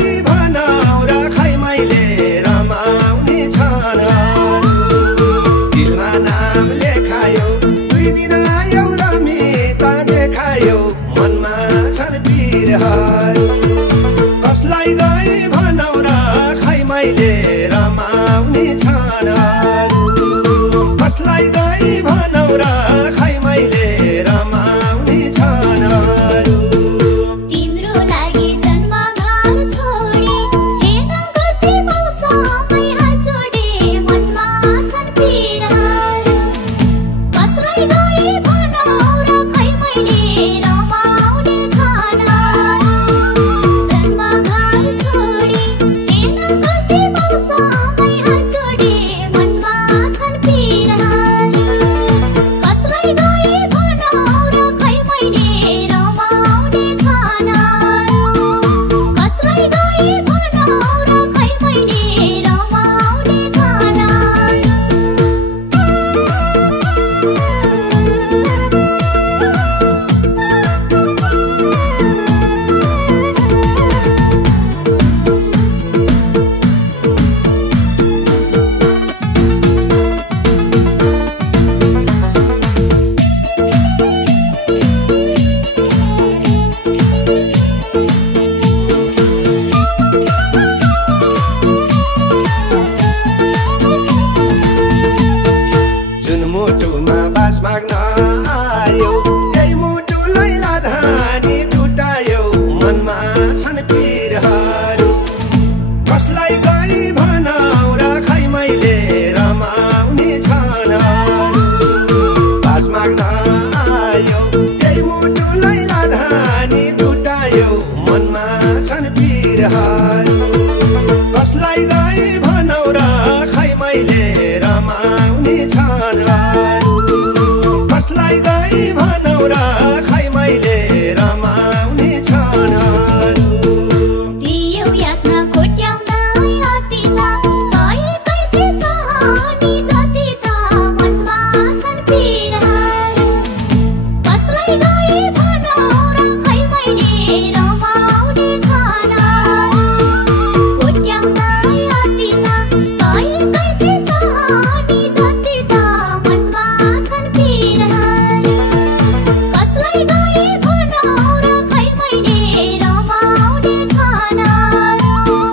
गई भनाउरा खै मैले रमाउने छानहरू दिलमा नाम लेखायो दुई दिन आयो रमिता देखायो मनमा छन् पिरहरू कसलाई गई भनाउरा खै मैले रमाउने छानहरू कसलाई गई भनाउरा खै मैले रमाउने छानहरू तिम्रो लागि जन्मघर छोडी हेर्न गल्ती पाउँसँगै हात जोडे मनमा छन् पीडाहरू कसलाई गई भनाउरा खै मैले रमाउने छानहरू जन्मघर छोडी हेर्न गल्ती पाउँसँगै हात जोडे मनमा छन् पीडाहरू कसलाई गई भनाउरा खै मैले रमाउने छानहरू कसलाई गई भनाउरा खै मैले रमाउने छानहरू जुन मुटुमा बास माग्न आयो त्यही मुटुलाई लाधानी टुटायो मनमा छन् पिरहरू कसलाई गई भनाउरा खै मैले रमाउने छानहरू बास माग्न आयो त्यही मुटुलाई लाधानी टुटायो मनमा छन् पिरहरू कसलाई गई भनाउरा खै मैले रमाउने छानहरू कसलाई गई भनाउरा खै मैले रमाउने छानहरू दियो यातना कोट्याउँदै अति त सही कैथे सहनी जति त मनमा छन् पीडाहरू कसलाई गई भनाउरा खै मैले रमाउने छानहरू कोट्याउँदै अति त सही कैथे सहनी जति त मनमा छन् पीडाहरू कसलाई गई भनाउरा खै मैले रमाउने छानहरू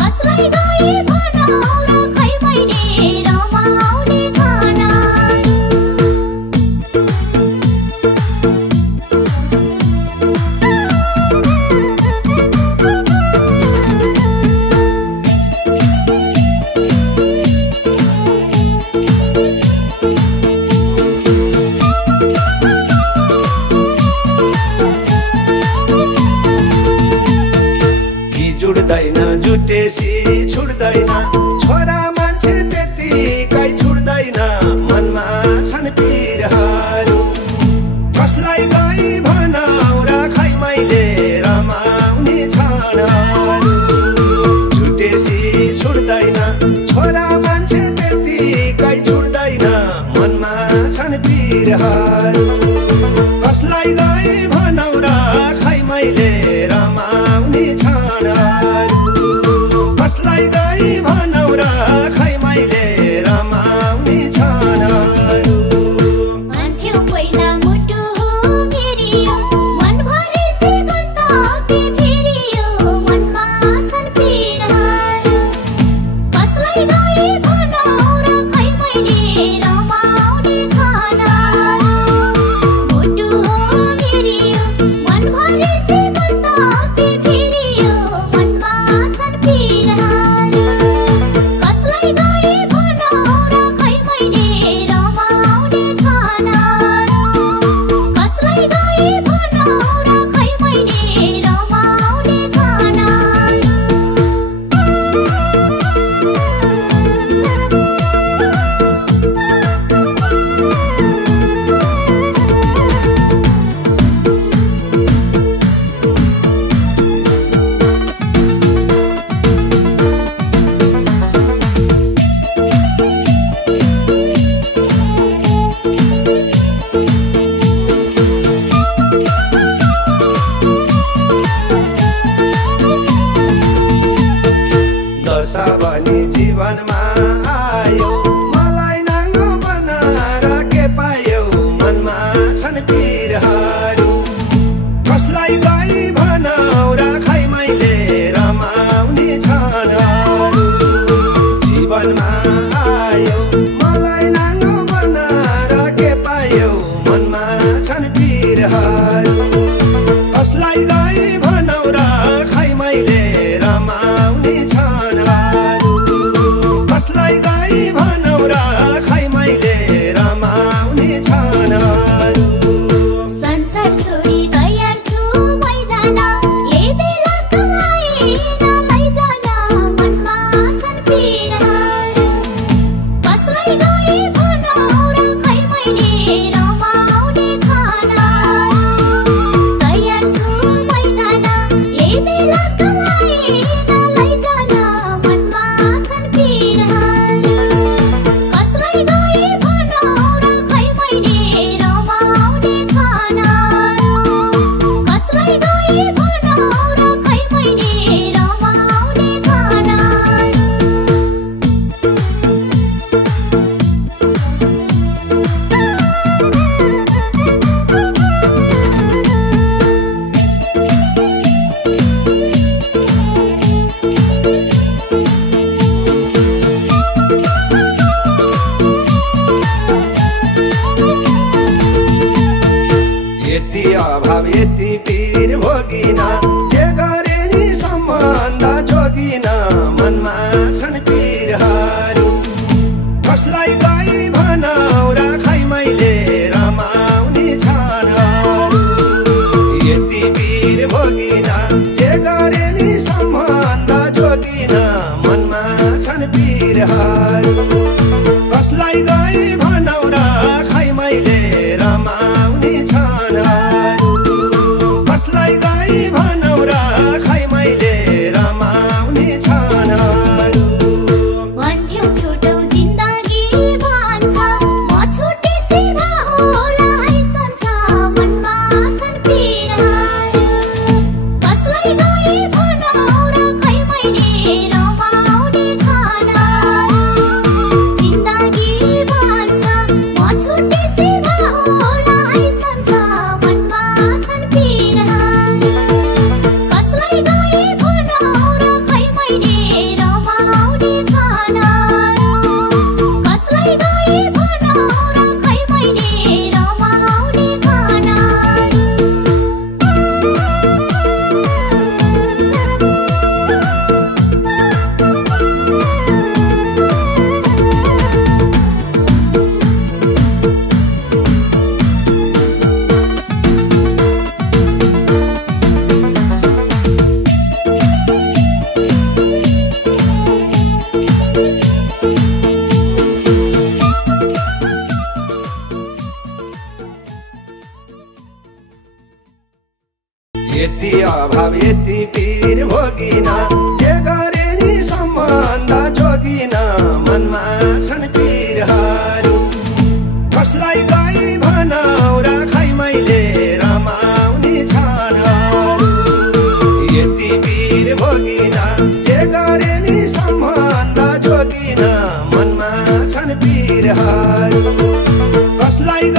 कसलाई गई भनाउरा खै मैले रमाउने छानहरू कि जुट्दैन जुटेसी छुट्दैन छोरा मान्छे त्यतिकै छुट्दैन मनमा छन् पिरहरू कसलाई गई भनाउरा खै मैले रमाउने छानहरू जुटेसी छुट्दैन छोरा मान्छे त्यतिकै छुट्दैन मनमा छन् पिरहरू कसलाई गई भनाउरा खै मैले रमाउने छानहरू कसलाई गई भनाउरा जीवनमा आयो मलाई नाङ्गो बनाएर के पायो मनमा छन् पिरहरू कसलाई गई भनौ र खै मैले रमाउने छन् अरू जीवनमा आयो मलाई नाङ्गो बनाएर के पायो मनमा छन् पिरहरू कसलाई गई भनौ र खै मैले रमाउने छन् अरू कसलाई गई भनौ र खै मैले रमाउने छन् अरू संसार छोडी तयार छु मै जान यही बेलाका लागि नलैजान मनमा छन् पिरहरू कसलाई गई भनौ र खै मैले रमाउने छन् तयार छु मै जान यही बेलाका लागि नलैजान मनमा छन् पिरहरू कसलाई गई भनौ र खै मैले रमाउने छन् कसलाई गई भनौ र खै मैले रमाउने छन् यति अभाव यति पीर भोगिन जे गरे नि सम्बन्ध जोगिन मनमा छन् पीरहरू कसलाई गई भनौ र खै मैले रमाउने छन् अरू यति पीर भोगिन जे गरे नि सम्बन्ध जोगिन मनमा छन् पीरहरू कसलाई गई भनौ र खै मैले रमाउने छन् अरू कसलाई गई भनौ र खै मैले रमाउने छन् अरू भन्थ्यौ छोटो जिन्दगी भन्छ म छुटेपछि होला है सन्छ मनमा छन् पिरहरू कसलाई गई भनौ र खै मैले रमाउने छन् जिन्दगी भन्छ म छुटेपछि होला है सन्छ मनमा छन् पिरहरू कसलाई गई भनौ र खै मैले रमाउने छन् कसलाई गई भनौ र खै मैले रमाउने छन् यति अभाव यति पीर भोगिन जे गरे नि सम्बन्ध जोगिन मनमा छन् पीरहरू कसलाई गई भनौ र खै मैले रमाउने छन् अरू यति पीर भोगिन जे गरे नि सम्बन्ध जोगिन मनमा छन् पीरहरू कसलाई